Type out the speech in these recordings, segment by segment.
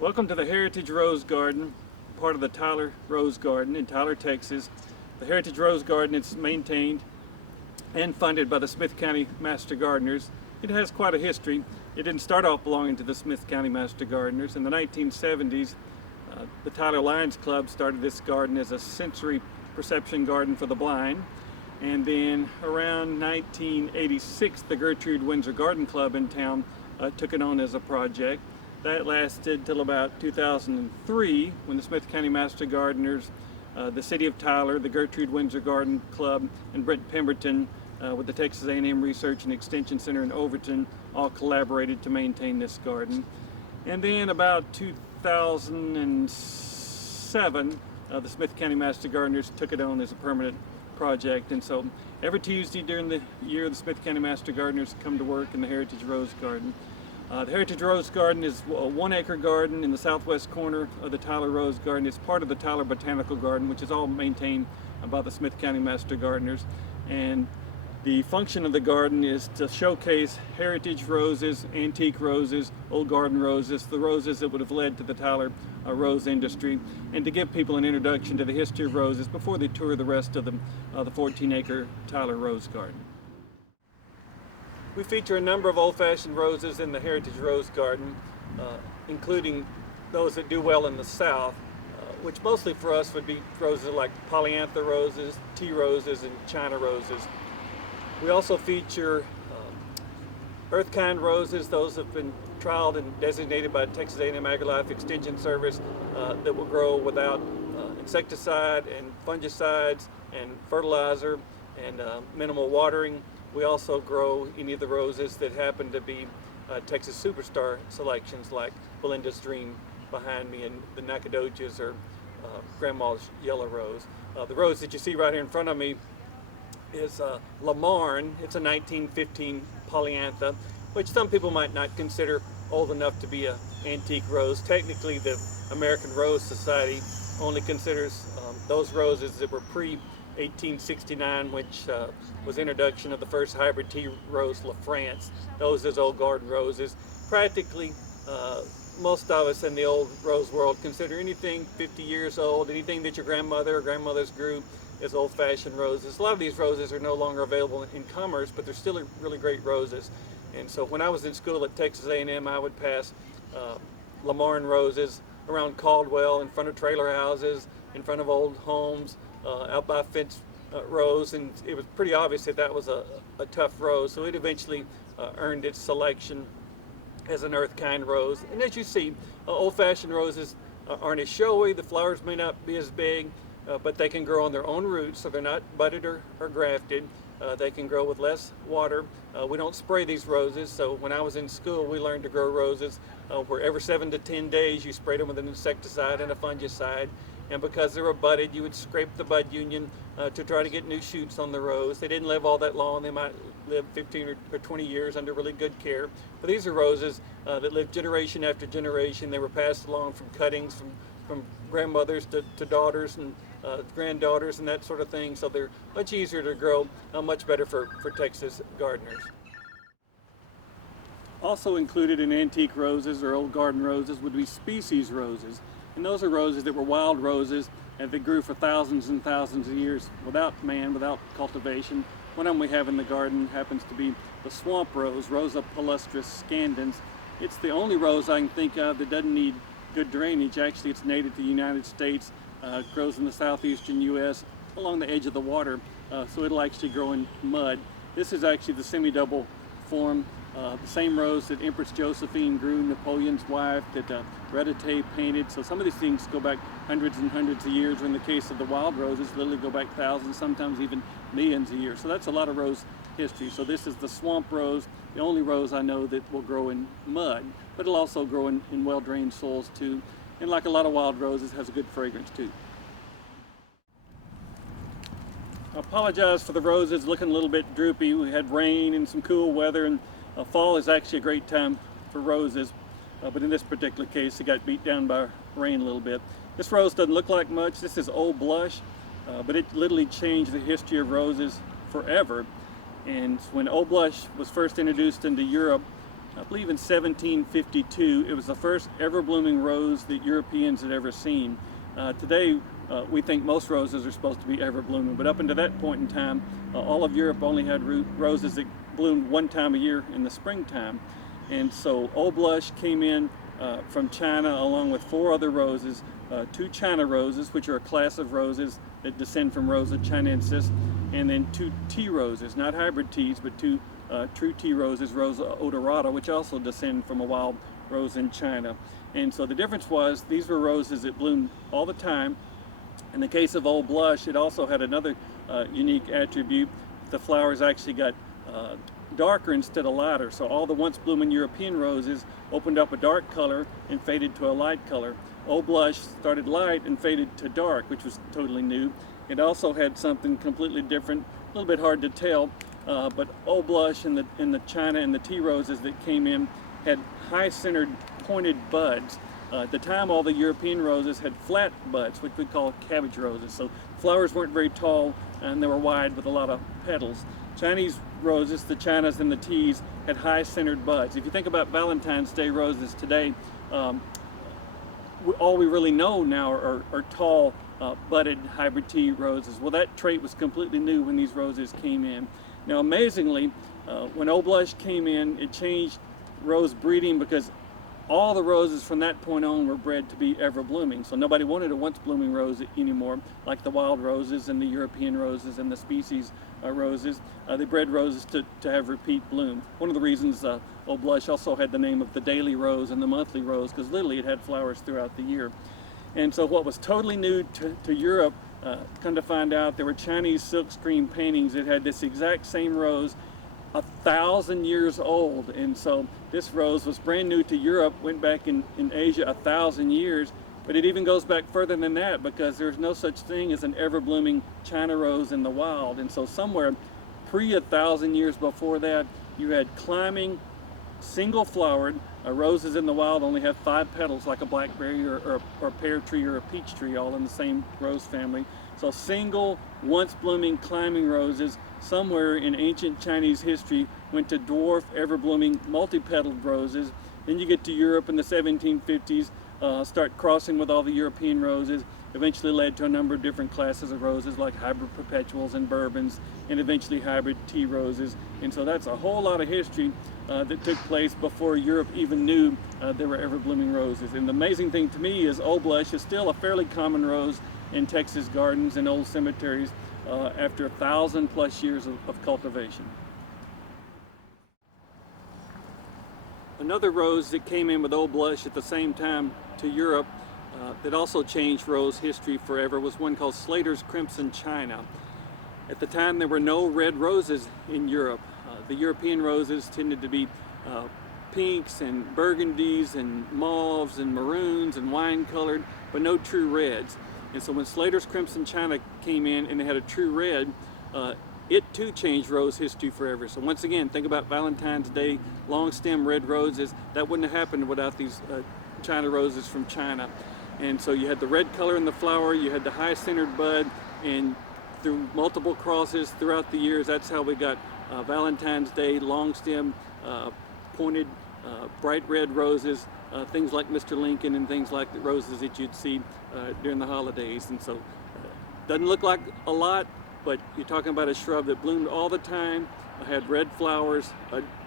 Welcome to the Heritage Rose Garden, part of the Tyler Rose Garden in Tyler, Texas. The Heritage Rose Garden is maintained and funded by the Smith County Master Gardeners. It has quite a history. It didn't start off belonging to the Smith County Master Gardeners. In the 1970s, the Tyler Lions Club started this garden as a sensory perception garden for the blind. And then around 1986, the Gertrude Windsor Garden Club in town took it on as a project. That lasted till about 2003, when the Smith County Master Gardeners, the City of Tyler, the Gertrude Windsor Garden Club, and Brent Pemberton with the Texas A&M Research and Extension Center in Overton all collaborated to maintain this garden. And then about 2007, the Smith County Master Gardeners took it on as a permanent project. And so every Tuesday during the year, the Smith County Master Gardeners come to work in the Heritage Rose Garden. The Heritage Rose Garden is a 1-acre garden in the southwest corner of the Tyler Rose Garden. It's part of the Tyler Botanical Garden, which is all maintained by the Smith County Master Gardeners. And the function of the garden is to showcase heritage roses, antique roses, old garden roses, the roses that would have led to the Tyler rose industry, and to give people an introduction to the history of roses before they tour the rest of the 14-acre Tyler Rose Garden. We feature a number of old-fashioned roses in the Heritage Rose Garden, including those that do well in the south, which mostly for us would be roses like polyantha roses, tea roses, and china roses. We also feature earth-kind roses. Those have been trialed and designated by Texas A&M AgriLife Extension Service that will grow without insecticide and fungicides and fertilizer and minimal watering. We also grow any of the roses that happen to be Texas Superstar selections, like Belinda's Dream behind me, and the Nacogdoches, or Grandma's Yellow Rose. The rose that you see right here in front of me is Lamarne. It's a 1915 polyantha, which some people might not consider old enough to be an antique rose. Technically, the American Rose Society only considers those roses that were pre-1869, which was introduction of the first hybrid tea rose, La France. Those as old garden roses. Practically, most of us in the old rose world consider anything 50 years old, anything that your grandmother or grandmothers grew, as old-fashioned roses. A lot of these roses are no longer available in commerce, but they're still really great roses. And so when I was in school at Texas A&M, I would pass Lamarne roses around Caldwell, in front of trailer houses, in front of old homes, out by fence rows, and it was pretty obvious that that was a tough rose. So it eventually earned its selection as an earth-kind rose. And as you see, old-fashioned roses aren't as showy. The flowers may not be as big, but they can grow on their own roots, so they're not budded or grafted. They can grow with less water. We don't spray these roses, so when I was in school, we learned to grow roses where every 7 to 10 days you sprayed them with an insecticide and a fungicide. And because they were budded, you would scrape the bud union to try to get new shoots on the rose. They didn't live all that long. They might live 15 or 20 years under really good care. But these are roses that lived generation after generation. They were passed along from cuttings from grandmothers to daughters and granddaughters and that sort of thing. So they're much easier to grow, much better for Texas gardeners. Also included in antique roses or old garden roses would be species roses. And those are roses that were wild roses and that grew for thousands and thousands of years without man, without cultivation. One of them we have in the garden happens to be the swamp rose, Rosa palustris scandens. It's the only rose I can think of that doesn't need good drainage. Actually, it's native to the United States, grows in the southeastern U.S. along the edge of the water, so it'll actually grow in mud. This is actually the semi-double form, the same rose that Empress Josephine grew, Napoleon's wife, that Redite painted. So some of these things go back hundreds and hundreds of years, or in the case of the wild roses, literally go back thousands, sometimes even millions of years. So that's a lot of rose history. So this is the swamp rose, the only rose I know that will grow in mud, but it'll also grow in well-drained soils too. And like a lot of wild roses, has a good fragrance too. I apologize for the roses looking a little bit droopy. We had rain and some cool weather, and fall is actually a great time for roses, but in this particular case it got beat down by rain a little bit. This rose doesn't look like much. This is Old Blush, but it literally changed the history of roses forever. And when Old Blush was first introduced into Europe, I believe in 1752. It was the first ever blooming rose that Europeans had ever seen. Today, we think most roses are supposed to be ever blooming, but up until that point in time, all of Europe only had roses that bloomed one time a year in the springtime. And so Old Blush came in from China along with 4 other roses, 2 China roses, which are a class of roses that descend from Rosa chinensis, and then 2 tea roses, not hybrid teas, but 2 true tea roses, Rosa odorata, which also descend from a wild rose in China. And so the difference was these were roses that bloomed all the time. In the case of Old Blush, it also had another unique attribute. The flowers actually got darker instead of lighter. So all the once blooming European roses opened up a dark color and faded to a light color. Old Blush started light and faded to dark, which was totally new. It also had something completely different, a little bit hard to tell, but Old Blush and the China and the tea roses that came in had high-centered pointed buds. At the time, all the European roses had flat buds, which we call cabbage roses. So flowers weren't very tall and they were wide with a lot of petals. Chinese roses, the Chinas and the teas, had high-centered buds. If you think about Valentine's Day roses today, all we really know now are tall, budded hybrid tea roses. Well, that trait was completely new when these roses came in. Now, amazingly, when Old Blush came in, it changed rose breeding because all the roses from that point on were bred to be ever blooming. So nobody wanted a once blooming rose anymore, like the wild roses and the European roses and the species roses. They bred roses to have repeat bloom. One of the reasons Old Blush also had the name of the daily rose and the monthly rose, because literally it had flowers throughout the year. And so what was totally new to Europe, come to find out, there were Chinese silkscreen paintings that had this exact same rose 1,000 years old. And so this rose was brand new to Europe, went back in Asia 1,000 years, but it even goes back further than that because there's no such thing as an ever-blooming China rose in the wild. And so somewhere pre 1,000 years before that, you had climbing, single-flowered roses in the wild only have 5 petals, like a blackberry or a pear tree or a peach tree, all in the same rose family. So single, once-blooming, climbing roses somewhere in ancient Chinese history went to dwarf, ever-blooming, multi-petaled roses. Then you get to Europe in the 1750s, start crossing with all the European roses, eventually led to a number of different classes of roses like hybrid perpetuals and bourbons, and eventually hybrid tea roses. And so that's a whole lot of history that took place before Europe even knew there were ever-blooming roses. And the amazing thing to me is Old Blush is still a fairly common rose in Texas gardens and old cemeteries after 1,000+ years of cultivation. Another rose that came in with Old Blush at the same time to Europe that also changed rose history forever was one called Slaters Crimson China. At the time, there were no red roses in Europe. The European roses tended to be pinks and burgundies and mauves and maroons and wine colored, but no true reds. And so when Slaters Crimson China came in and they had a true red, it too changed rose history forever. So once again, think about Valentine's Day, long stem red roses. That wouldn't have happened without these China roses from China. And so you had the red color in the flower, you had the high centered bud, and through multiple crosses throughout the years, that's how we got Valentine's Day, long stem, pointed, bright red roses, things like Mr. Lincoln and things like the roses that you'd see during the holidays. And so doesn't look like a lot, but you're talking about a shrub that bloomed all the time, had red flowers,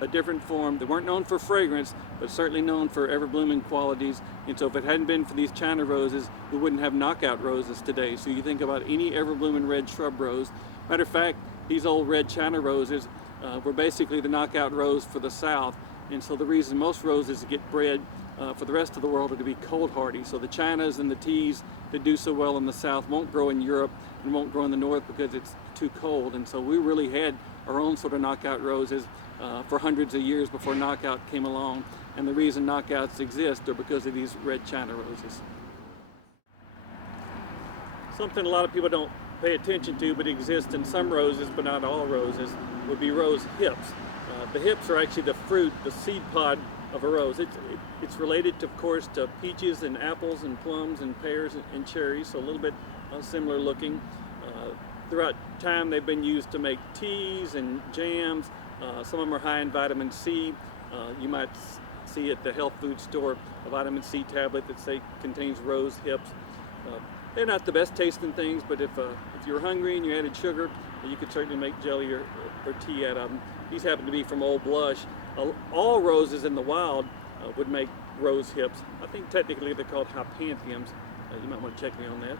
a different form. They weren't known for fragrance, but certainly known for ever-blooming qualities. And so if it hadn't been for these China roses, we wouldn't have knockout roses today. So you think about any ever-blooming red shrub rose. Matter of fact, these old red China roses were basically the knockout rose for the South. And so the reason most roses get bred for the rest of the world are to be cold hardy. So the Chinas and the teas that do so well in the South won't grow in Europe and won't grow in the North because it's too cold. And so we really had our own sort of knockout roses for hundreds of years before knockout came along. And the reason knockouts exist are because of these red China roses. Something a lot of people don't pay attention to but exists in some roses but not all roses would be rose hips. The hips are actually the fruit, the seed pod of a rose. It's related, of course, to peaches and apples and plums and pears and cherries, so a little bit similar looking. Throughout time, they've been used to make teas and jams. Some of them are high in vitamin C. You might see at the health food store a vitamin C tablet that say contains rose hips. They're not the best tasting things, but if you're hungry and you added sugar, you could certainly make jelly or tea out of them. These happen to be from Old Blush. All roses in the wild would make rose hips. I think technically they're called hypanthiums. You might want to check me on that.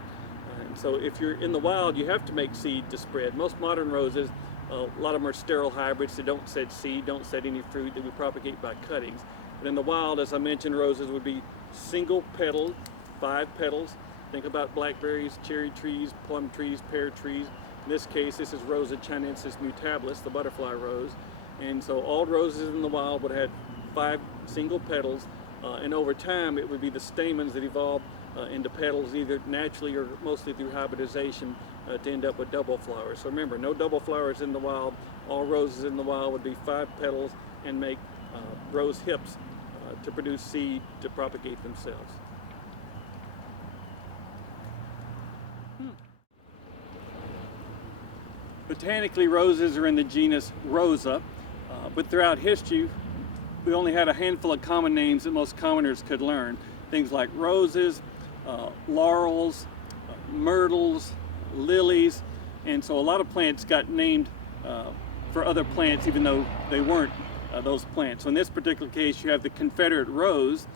And so if you're in the wild, you have to make seed to spread. Most modern roses, a lot of them are sterile hybrids. They don't set seed, don't set any fruit. They would propagate by cuttings. But in the wild, as I mentioned, roses would be single petaled, 5 petals. Think about blackberries, cherry trees, plum trees, pear trees. In this case, this is Rosa chinensis mutabilis, the butterfly rose. And so all roses in the wild would have 5 single petals. And over time, it would be the stamens that evolved into petals, either naturally or mostly through hybridization, to end up with double flowers. So remember, no double flowers in the wild. All roses in the wild would be 5 petals and make rose hips to produce seed to propagate themselves. Botanically, roses are in the genus Rosa, but throughout history, we only had a handful of common names that most commoners could learn. Things like roses, laurels, myrtles, lilies, and so a lot of plants got named for other plants even though they weren't those plants. So in this particular case, you have the Confederate Rose,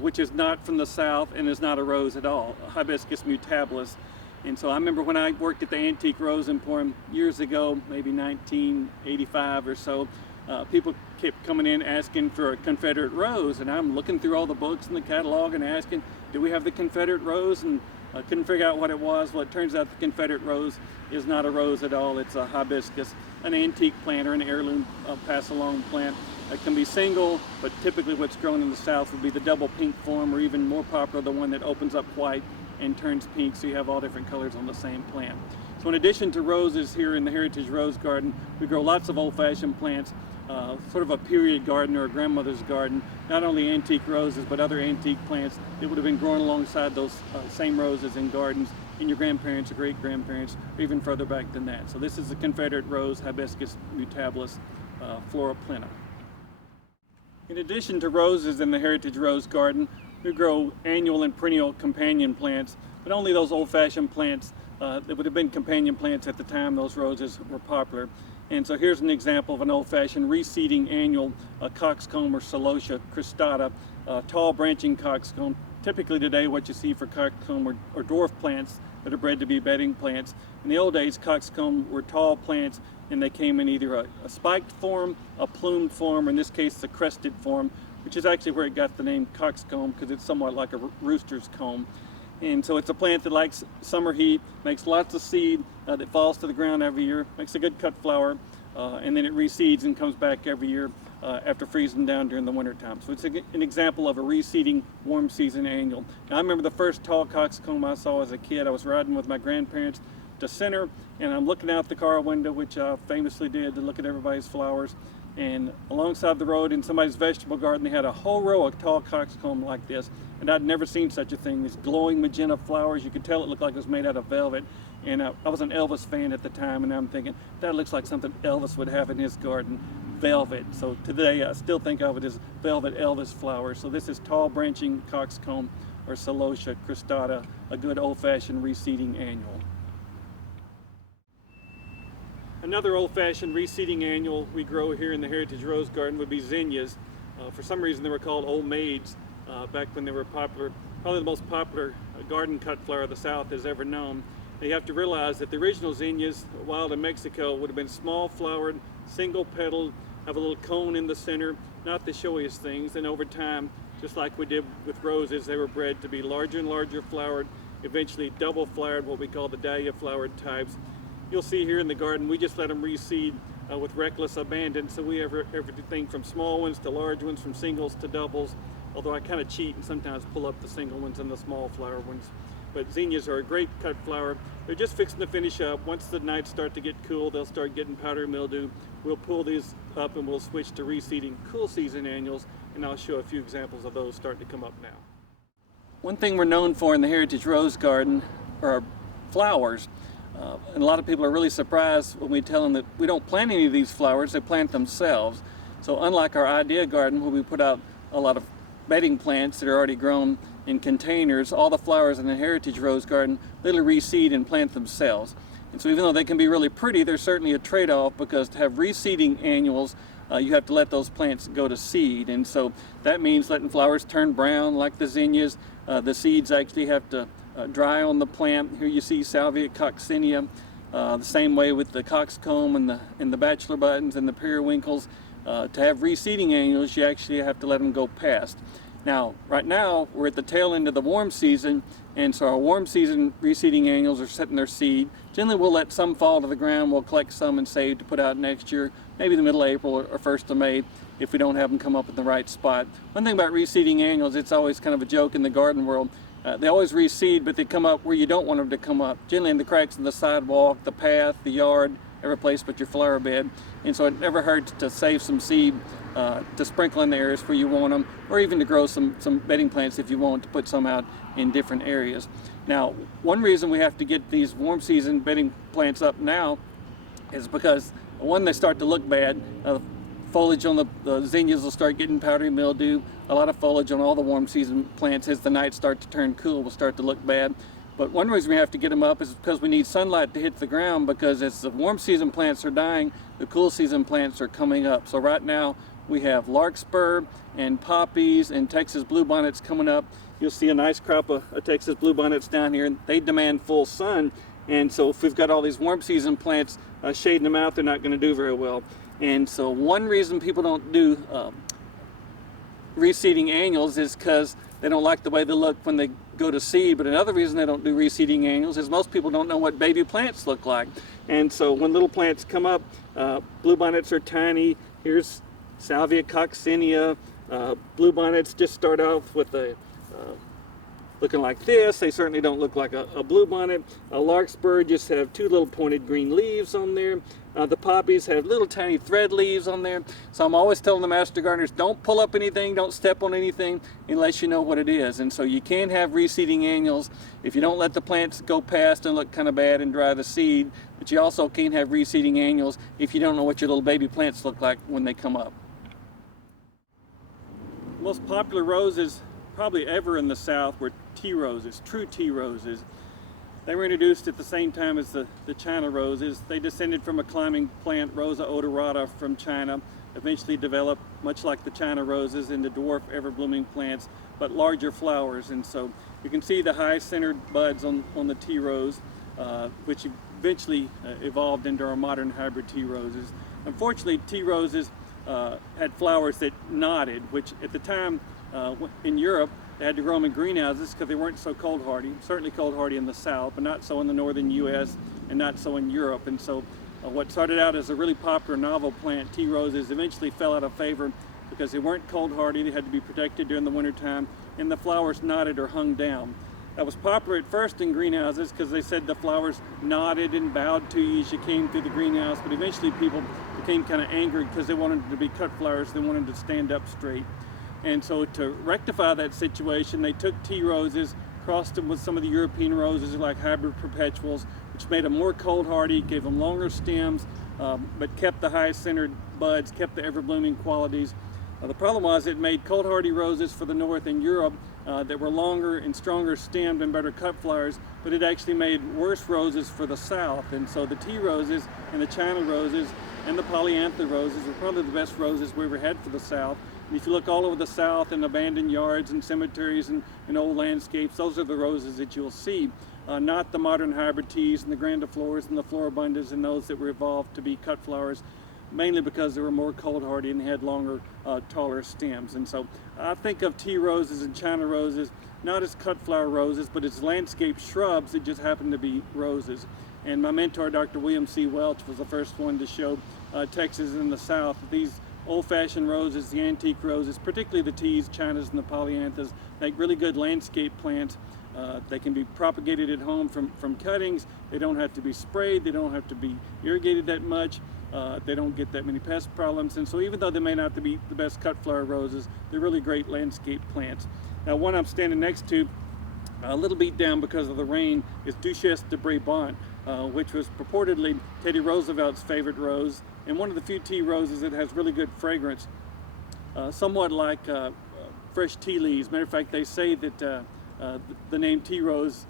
which is not from the South and is not a rose at all, Hibiscus mutabilis. And so I remember when I worked at the Antique Rose Emporium years ago, maybe 1985 or so, people kept coming in asking for a Confederate Rose, and I'm looking through all the books in the catalog and asking, do we have the Confederate Rose? And I couldn't figure out what it was. Well, it turns out the Confederate Rose is not a rose at all. It's a hibiscus, an antique plant or an heirloom pass-along plant. It can be single, but typically what's grown in the South would be the double pink form, or even more popular, the one that opens up white and turns pink, so you have all different colors on the same plant. So in addition to roses here in the Heritage Rose Garden, we grow lots of old-fashioned plants, sort of a period garden or a grandmother's garden, not only antique roses, but other antique plants that would have been growing alongside those same roses in gardens in your grandparents' or great-grandparents, or even further back than that. So this is the Confederate Rose, Hibiscus mutabilis, flora plena. In addition to roses in the Heritage Rose Garden, we grow annual and perennial companion plants, but only those old-fashioned plants that would have been companion plants at the time those roses were popular. And so here's an example of an old-fashioned reseeding annual cockscomb or Celosia cristata, tall branching cockscomb. Typically today what you see for cockscomb are dwarf plants that are bred to be bedding plants. In the old days, cockscomb were tall plants, and they came in either a spiked form, a plumed form, or in this case a crested form, which is actually where it got the name cockscomb, because it's somewhat like a rooster's comb. And so it's a plant that likes summer heat, makes lots of seed that falls to the ground every year, makes a good cut flower, and then it reseeds and comes back every year after freezing down during the winter time. So it's an example of a reseeding warm season annual. Now, I remember the first tall cockscomb I saw as a kid. I was riding with my grandparents to Center, and I'm looking out the car window, which I famously did, to look at everybody's flowers. And alongside the road in somebody's vegetable garden, they had a whole row of tall cockscomb like this, and I'd never seen such a thing. These glowing magenta flowers, you could tell it looked like it was made out of velvet. And I was an Elvis fan at the time, and I'm thinking, that looks like something Elvis would have in his garden, velvet. So today I still think of it as velvet Elvis flowers. So this is tall branching cockscomb or Celosia cristata, a good old-fashioned reseeding annual. Another old-fashioned reseeding annual we grow here in the Heritage Rose Garden would be zinnias. For some reason they were called old maids back when they were popular, probably the most popular garden cut flower the South has ever known. Now you have to realize that the original zinnias, wild in Mexico, would have been small flowered, single petaled, have a little cone in the center, not the showiest things. And over time, just like we did with roses, they were bred to be larger and larger flowered, eventually double flowered, what we call the dahlia flowered types. You'll see here in the garden, we just let them reseed with reckless abandon. So we have everything from small ones to large ones, from singles to doubles, although I kind of cheat and sometimes pull up the single ones and the small flower ones. But zinnias are a great cut flower. They're just fixing to finish up. Once the nights start to get cool, they'll start getting powdery mildew. We'll pull these up and we'll switch to reseeding cool season annuals, and I'll show a few examples of those starting to come up now. One thing we're known for in the Heritage Rose Garden are flowers. And a lot of people are really surprised when we tell them that we don't plant any of these flowers, they plant themselves. So unlike our idea garden where we put out a lot of bedding plants that are already grown in containers, all the flowers in the heritage rose garden literally reseed and plant themselves. And so even though they can be really pretty, there's certainly a trade-off, because to have reseeding annuals, you have to let those plants go to seed. And so that means letting flowers turn brown like the zinnias. The seeds actually have to dry on the plant. Here you see salvia coccinea. The same way with the cockscomb and the bachelor buttons and the periwinkles. To have reseeding annuals, you actually have to let them go past. Now, right now, we're at the tail end of the warm season, and so our warm season reseeding annuals are setting their seed. Generally, we'll let some fall to the ground. We'll collect some and save to put out next year, maybe the middle of April or 1st of May, if we don't have them come up in the right spot. One thing about reseeding annuals, it's always kind of a joke in the garden world. They always reseed, but they come up where you don't want them to come up. Generally in the cracks in the sidewalk, the path, the yard, every place but your flower bed. And so it never hurts to save some seed to sprinkle in the areas where you want them, or even to grow some bedding plants if you want to put some out in different areas. Now, one reason we have to get these warm season bedding plants up now is because, one, they start to look bad. Foliage on the zinnias will start getting powdery mildew. A lot of foliage on all the warm season plants as the nights start to turn cool will start to look bad. But one reason we have to get them up is because we need sunlight to hit the ground, because as the warm season plants are dying, the cool season plants are coming up. So right now we have larkspur and poppies and Texas bluebonnets coming up. You'll see a nice crop of Texas bluebonnets down here. They demand full sun, and so if we've got all these warm season plants shading them out, they're not going to do very well. And so one reason people don't do reseeding annuals is because they don't like the way they look when they go to seed. But another reason they don't do reseeding annuals is most people don't know what baby plants look like. And so when little plants come up, bluebonnets are tiny. Here's salvia coccinea. Bluebonnets just start off with a looking like this. They certainly don't look like a bluebonnet. A larkspur just have two little pointed green leaves on there. The poppies have little tiny thread leaves on there. So I'm always telling the master gardeners, don't pull up anything, don't step on anything unless you know what it is. And so you can have reseeding annuals if you don't let the plants go past and look kind of bad and dry the seed. But you also can't have reseeding annuals if you don't know what your little baby plants look like when they come up. Most popular roses probably ever in the South were tea roses, true tea roses. They were introduced at the same time as the China roses. They descended from a climbing plant, Rosa odorata, from China, eventually developed, much like the China roses, into dwarf ever-blooming plants, but larger flowers. And so you can see the high-centered buds on the tea rose, which eventually evolved into our modern hybrid tea roses. Unfortunately, tea roses had flowers that nodded, which at the time in Europe, they had to grow them in greenhouses because they weren't so cold hardy. Certainly cold hardy in the South, but not so in the northern U.S. and not so in Europe. And so what started out as a really popular novel plant, tea roses, eventually fell out of favor because they weren't cold hardy. They had to be protected during the wintertime, and the flowers nodded or hung down. That was popular at first in greenhouses because they said the flowers nodded and bowed to you as you came through the greenhouse, but eventually people became kind of angry because they wanted to be cut flowers. They wanted to stand up straight. And so to rectify that situation, they took tea roses, crossed them with some of the European roses like hybrid perpetuals, which made them more cold hardy, gave them longer stems, but kept the high-centered buds, kept the ever-blooming qualities. The problem was it made cold hardy roses for the North and Europe that were longer and stronger stemmed and better cut flowers, but it actually made worse roses for the South. And so the tea roses and the China roses and the polyantha roses were probably the best roses we ever had for the South. And if you look all over the South in abandoned yards and cemeteries and old landscapes, those are the roses that you'll see, not the modern hybrid teas and the grandiflores and the floribundas and those that were evolved to be cut flowers, mainly because they were more cold hardy and had longer, taller stems. And so I think of tea roses and China roses not as cut flower roses, but as landscape shrubs that just happen to be roses. And my mentor, Dr. William C. Welch, was the first one to show Texas and the South these old-fashioned roses, the antique roses, particularly the teas, Chinas, and the polyanthas, make really good landscape plants. They can be propagated at home from cuttings. They don't have to be sprayed. They don't have to be irrigated that much. They don't get that many pest problems. And so even though they may not be the best cut flower roses, they're really great landscape plants. Now, one I'm standing next to, a little beat down because of the rain, is Duchesse de Brabant. which was purportedly Teddy Roosevelt's favorite rose, and one of the few tea roses that has really good fragrance, somewhat like fresh tea leaves. Matter of fact, they say that the name tea rose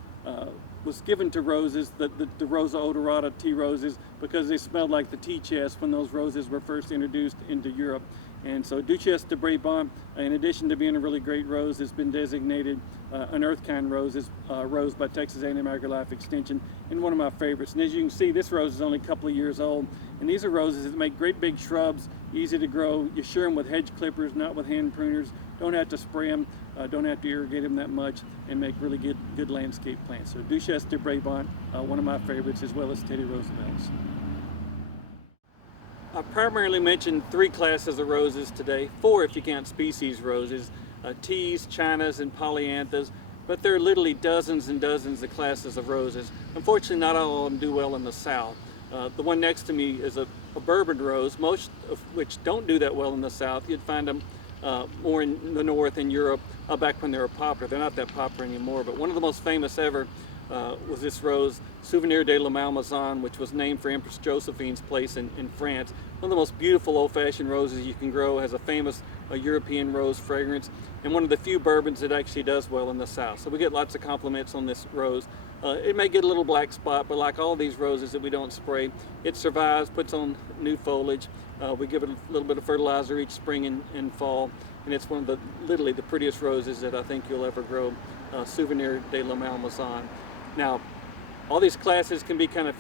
was given to roses, the Rosa odorata tea roses, because they smelled like the tea chest when those roses were first introduced into Europe. And so Duchesse de Bourbon, in addition to being a really great rose, has been designated an earth kind rose by Texas A&M AgriLife Extension, and one of my favorites. And as you can see, this rose is only a couple of years old, and these are roses that make great big shrubs, easy to grow. You shear them with hedge clippers, not with hand pruners. Don't have to spray them, don't have to irrigate them that much, and make really good landscape plants. So Duchesse de Bourbon, one of my favorites, as well as Teddy Roosevelt's. I primarily mentioned 3 classes of roses today, 4 if you count species roses, teas, chinas, and polyanthas, but there are literally dozens and dozens of classes of roses. Unfortunately, not all of them do well in the South. The one next to me is a Bourbon rose, most of which don't do that well in the South. You'd find them more in the North and Europe back when they were popular. They're not that popular anymore, but one of the most famous ever was this rose, Souvenir de la Malmaison, which was named for Empress Josephine's place in France. One of the most beautiful old-fashioned roses you can grow, has a famous European rose fragrance, and one of the few bourbons that actually does well in the South. So we get lots of compliments on this rose. It may get a little black spot, but like all these roses that we don't spray, it survives, puts on new foliage. We give it a little bit of fertilizer each spring and fall, and it's one of literally the prettiest roses that I think you'll ever grow, Souvenir de la Malmaison. Now, all these classes can be kind of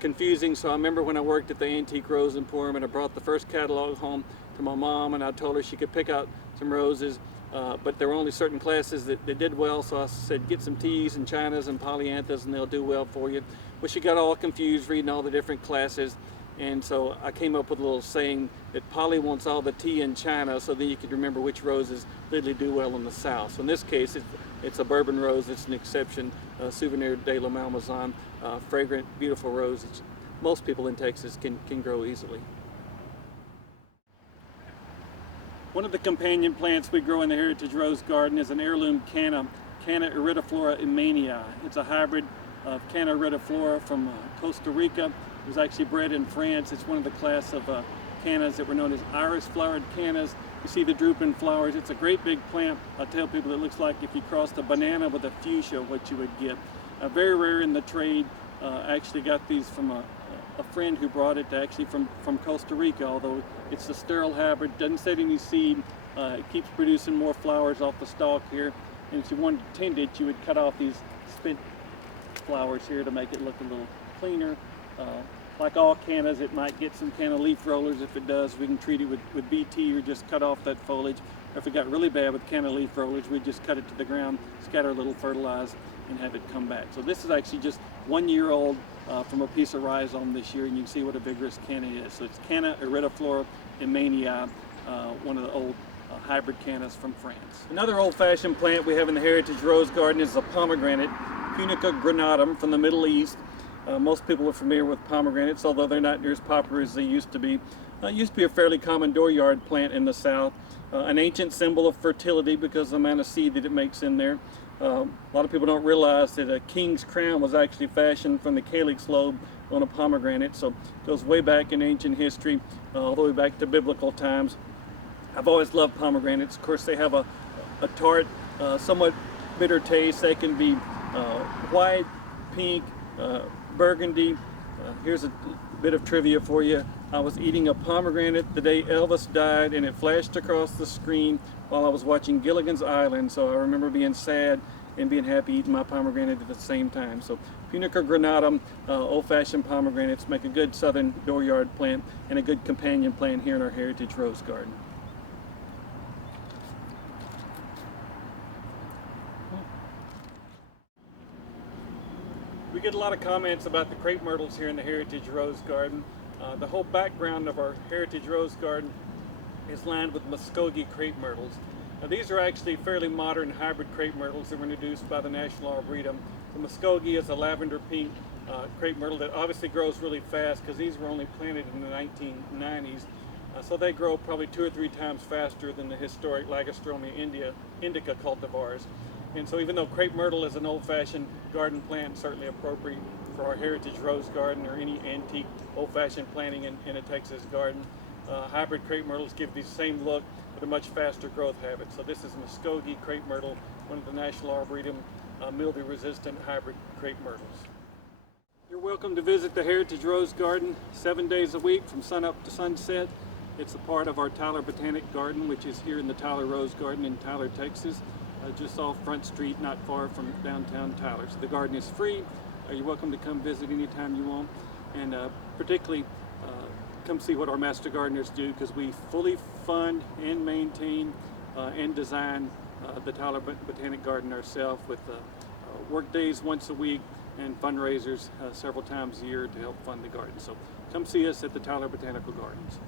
confusing, so I remember when I worked at the Antique Rose Emporium and I brought the first catalog home to my mom, and I told her she could pick out some roses, but there were only certain classes that did well, so I said get some teas and chinas and polyanthas and they'll do well for you. Well, she got all confused reading all the different classes, and so I came up with a little saying that Polly wants all the tea and china, so that you could remember which roses literally do well in the South. So in this case, it's a Bourbon rose. It's an exception, Souvenir de la Malmaison, fragrant, beautiful rose that most people in Texas can grow easily. One of the companion plants we grow in the Heritage Rose Garden is an heirloom Canna iridiflora emania. It's a hybrid of Canna iridiflora from Costa Rica. It was actually bred in France. It's one of the class of cannas that were known as iris-flowered cannas. You see the drooping flowers. It's a great big plant. I tell people it looks like if you crossed a banana with a fuchsia, what you would get. Very rare in the trade. I actually got these from a friend who brought it actually from Costa Rica, although it's a sterile hybrid, doesn't set any seed. It keeps producing more flowers off the stalk here. And if you wanted to tend it, you would cut off these spent flowers here to make it look a little cleaner. Like all cannas, it might get some canna leaf rollers. If it does, we can treat it with BT or just cut off that foliage. Or if it got really bad with canna leaf rollers, we just cut it to the ground, scatter a little fertilizer, and have it come back. So this is actually just 1 year old from a piece of rhizome this year, and you can see what a vigorous canna is. So it's Canna iridiflora emania, one of the old hybrid cannas from France. Another old-fashioned plant we have in the Heritage Rose Garden is a pomegranate, Punica granatum from the Middle East. Most people are familiar with pomegranates, although they're not near as popular as they used to be. It used to be a fairly common dooryard plant in the South, an ancient symbol of fertility because of the amount of seed that it makes in there. A lot of people don't realize that a king's crown was actually fashioned from the calyx lobe on a pomegranate, so it goes way back in ancient history, all the way back to biblical times. I've always loved pomegranates. Of course, they have a tart, somewhat bitter taste. They can be white, pink, burgundy. Here's a bit of trivia for you. I was eating a pomegranate the day Elvis died, and it flashed across the screen while I was watching Gilligan's Island, so I remember being sad and being happy eating my pomegranate at the same time. So Punica granatum, old-fashioned pomegranates make a good southern dooryard plant and a good companion plant here in our Heritage Rose Garden. We get a lot of comments about the crepe myrtles here in the Heritage Rose Garden. The whole background of our Heritage Rose Garden is lined with Muskogee crepe myrtles. Now, these are actually fairly modern hybrid crepe myrtles that were introduced by the National Arboretum. The Muskogee is a lavender pink crepe myrtle that obviously grows really fast because these were only planted in the 1990s. So they grow probably 2 or 3 times faster than the historic Lagestromia indica cultivars. And so even though crepe myrtle is an old-fashioned garden plant, certainly appropriate for our heritage rose garden or any antique old-fashioned planting in a Texas garden. Hybrid crepe myrtles give the same look with a much faster growth habit. So this is Muskogee crepe myrtle, one of the National Arboretum mildew-resistant hybrid crepe myrtles. You're welcome to visit the Heritage Rose Garden 7 days a week from sunup to sunset. It's a part of our Tyler Botanical Garden, which is here in the Tyler Rose Garden in Tyler, Texas, just off Front Street, not far from downtown Tyler. So the garden is free. You're welcome to come visit anytime you want, and particularly come see what our master gardeners do, because we fully fund and maintain and design the Tyler Botanical Garden ourselves, with work days once a week and fundraisers several times a year to help fund the garden. So come see us at the Tyler Botanical Gardens.